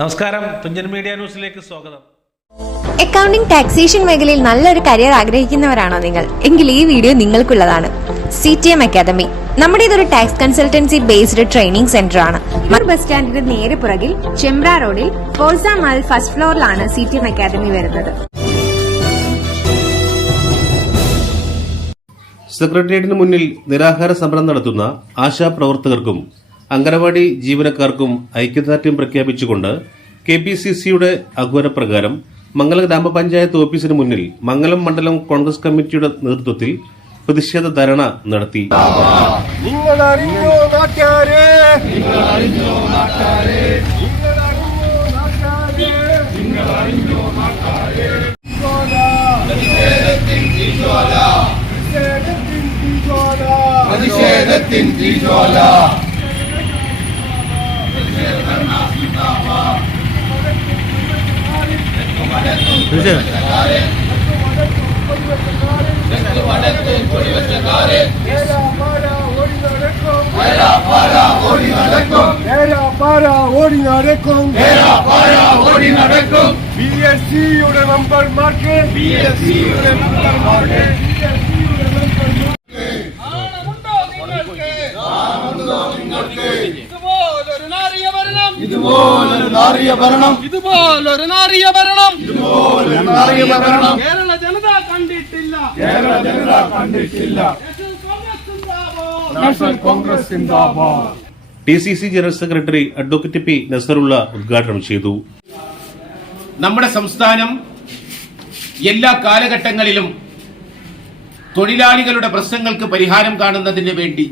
നമസ്കാരം. തുഞ്ചൻ മീഡിയ ന്യൂസിലേക്ക് സ്വാഗതം. അക്കൗണ്ടിംഗ് ടാക്സേഷൻ മേഖലയിൽ നല്ലൊരു കരിയർ ആഗ്രഹിക്കുന്നവരാണോ നിങ്ങൾ? എങ്കിൽ ഈ വീഡിയോ നിങ്ങൾക്കുള്ളതാണ്. സി ടി എം അക്കാദമി നമ്മുടെ ഇതൊരു tax consultancy based training centre ആണ്. മർ ബസ് സ്റ്റാൻഡിന് നേരെ പുറകിൽ ചെമ്പ്ര റോഡിൽ ഫോഴ്സ മാൽ ഫസ്റ്റ് ഫ്ലോറിലാണ് സി ടി എം അക്കാദമി വരുന്നത്. സെക്രട്ടേറിയറ്റിന് മുന്നിൽ നിരാഹാര സമരം നടത്തുന്ന ആശാപ്രവർത്തകർക്കും അംഗനവാടി ജീവനക്കാർക്കും ഐക്യദാർഢ്യം പ്രഖ്യാപിച്ചുകൊണ്ട് കെ പി സി സിയുടെ ആഹ്വാനപ്രകാരം മംഗലം ഗ്രാമപഞ്ചായത്ത് ഓഫീസിന് മുന്നിൽ മംഗലം മണ്ഡലം കോൺഗ്രസ് കമ്മിറ്റിയുടെ നേതൃത്വത്തിൽ പ്രതിഷേധ ധരണ നടത്തി. പ്രതിഷേധത്തിൻ തീജ്വാല. ஓடி நடக்கும். ஓடி நடக்கும். பிஎஸ்சியுடைய நம்பர் மார்க்கு பிஎஸ்சியுடைய நம்பர் மார்க்கு ഇതുപോലൊരു നാറിയ ഭരണം. ഇതുപോലൊരു നാറിയ ഭരണം. ഇതുപോലൊരു നാറിയ ഭരണം. കേരള ജനത കണ്ടിട്ടില്ല. കേരള ജനത കണ്ടിട്ടില്ല. നാഷണൽ കോൺഗ്രസ് സിന്ദാബാദ്. T C C general secretary advocate P Nasarulla ഉദ്ഘാടനം ചെയ്തു. നമ്മുടെ സംസ്ഥാനം എല്ലാ കാലഘട്ടങ്ങളിലും തൊഴിലാളികളുടെ പ്രശ്നങ്ങൾക്ക് പരിഹാരം കാണുന്നതിന് വേണ്ടി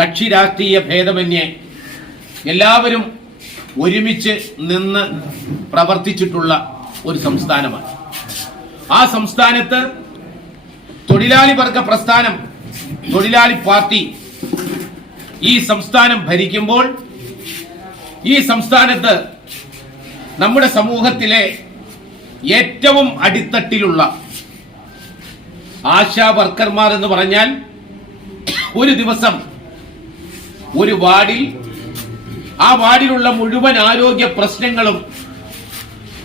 കക്ഷി രാഷ്ട്രീയ ഭേദമന്യേ എല്ലാവരും ഒരുമിച്ച് നിന്ന് പ്രവർത്തിച്ചിട്ടുള്ള ഒരു സംസ്ഥാനമാണ്. ആ സംസ്ഥാനത്ത് തൊഴിലാളി വർഗ പ്രസ്ഥാനം തൊഴിലാളി പാർട്ടി ഈ സംസ്ഥാനം ഭരിക്കുമ്പോൾ ഈ സംസ്ഥാനത്ത് നമ്മുടെ സമൂഹത്തിലെ ഏറ്റവും അടിത്തട്ടിലുള്ള ആശാ വർക്കർമാർ എന്ന് പറഞ്ഞാൽ ഒരു ദിവസം ഒരു വാർഡിൽ ആ വാർഡിലുള്ള മുഴുവൻ ആരോഗ്യ പ്രശ്നങ്ങളും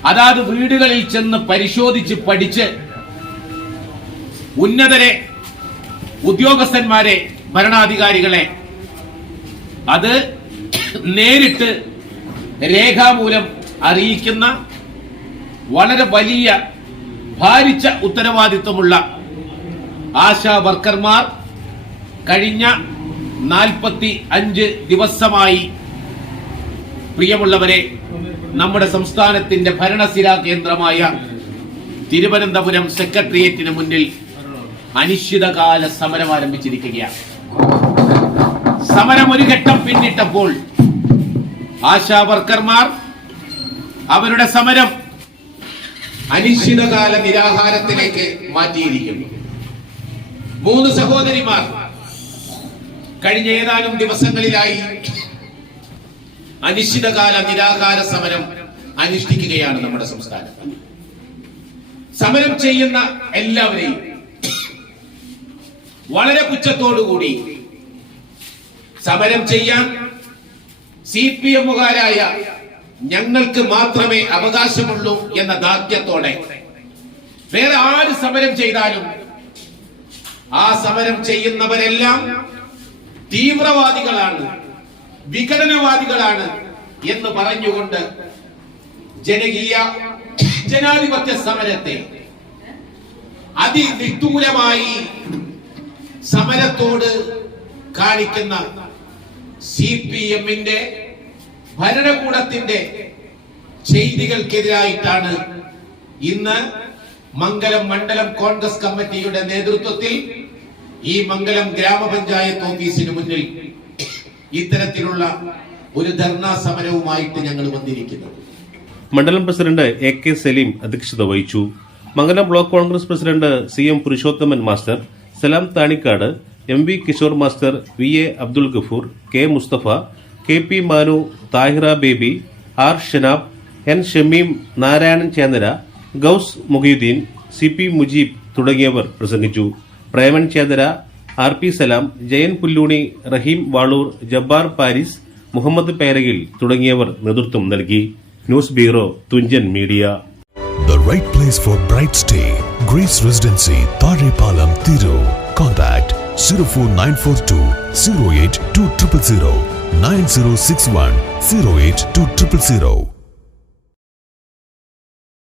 അതാത് വീടുകളിൽ ചെന്ന് പരിശോധിച്ച് പഠിച്ച് ഉന്നതരെ ഉദ്യോഗസ്ഥന്മാരെ ഭരണാധികാരികളെ അത് നേരിട്ട് രേഖാമൂലം അറിയിക്കുന്ന വളരെ വലിയ ഭാരിച്ച ഉത്തരവാദിത്വമുള്ള ആശാ വർക്കർമാർ കഴിഞ്ഞ നാൽപ്പത്തി അഞ്ച് ദിവസമായി പ്രിയമുള്ളവരെ നമ്മുടെ സംസ്ഥാനത്തിന്റെ ഭരണസിരാ കേന്ദ്രമായ തിരുവനന്തപുരം സെക്രട്ടേറിയറ്റിന് മുന്നിൽ അനിശ്ചിതകാല സമരം ആരംഭിച്ചിരിക്കുകയാണ്. സമരം ഒരു ഘട്ടം പിന്നിട്ടപ്പോൾ ആശാ വർക്കർമാർ അവരുടെ സമരം അനിശ്ചിതകാല നിരാഹാരത്തിലേക്ക് മാറ്റിയിരിക്കുന്നു. മൂന്ന് സഹോദരിമാർ കഴിഞ്ഞ ഏതാനും ദിവസങ്ങളിലായി അനിശ്ചിതകാല നിരാഹാര സമരം അനുഷ്ഠിക്കുകയാണ് നമ്മുടെ സംസ്ഥാനം സമരം ചെയ്യുന്ന എല്ലാവരെയും വളരെ പുച്ഛത്തോടുകൂടി സമരം ചെയ്യാൻ സി പി എമ്മുകാരായ ഞങ്ങൾക്ക് മാത്രമേ അവകാശമുള്ളൂ എന്ന ദാർഢ്യത്തോടെ വേറെ ആര് സമരം ചെയ്താലും ആ സമരം ചെയ്യുന്നവരെല്ലാം തീവ്രവാദികളാണ്. വിഘടനവാദികളാണ് എന്ന് പറഞ്ഞുകൊണ്ട് ജനകീയ ജനാധിപത്യ സമരത്തെ അതിനിഷ്ഠൂലമായി സമരത്തോട് കാണിക്കുന്ന സി പി എമ്മിന്റെ ഭരണകൂടത്തിന്റെ ചെയ്തികൾക്കെതിരായിട്ടാണ് ഇന്ന് മംഗലം മണ്ഡലം കോൺഗ്രസ് കമ്മിറ്റിയുടെ നേതൃത്വത്തിൽ ഈ മംഗലം ഗ്രാമപഞ്ചായത്ത് ഓഫീസിന് മുന്നിൽ ഇത്തരത്തിലുള്ള ഒരു ധർണാ സമരവുമായിട്ട് ഞങ്ങൾ വന്നിരിക്കുന്നത്. മണ്ഡലം പ്രസിഡന്റ് എ കെ സലീം അധ്യക്ഷത വഹിച്ചു. Mangalam block Congress president C M Purushothaman master Salam Thanikkad M V Kishore master V A Abdul Gafoor K Musthafa K P Manu Thahira Baby R Shanab N Shameem Narayanan Chendra Gouse Muhiyudheen C P Mujeeb തുടങ്ങിയവർ പ്രസംഗിച്ചു. Preman Chethara R P Salam Jayan Pulluni റഹീം വാളൂർ ജബ്ബാർ പാരിസ് മുഹമ്മദ് പേരഗിൽ തുടങ്ങിയവർ നേതൃത്വം നൽകി news bureau Thunchan media The right place for bright stay. Grace Residency, Palam Tiro. Contact 04942 08200 9061 08200.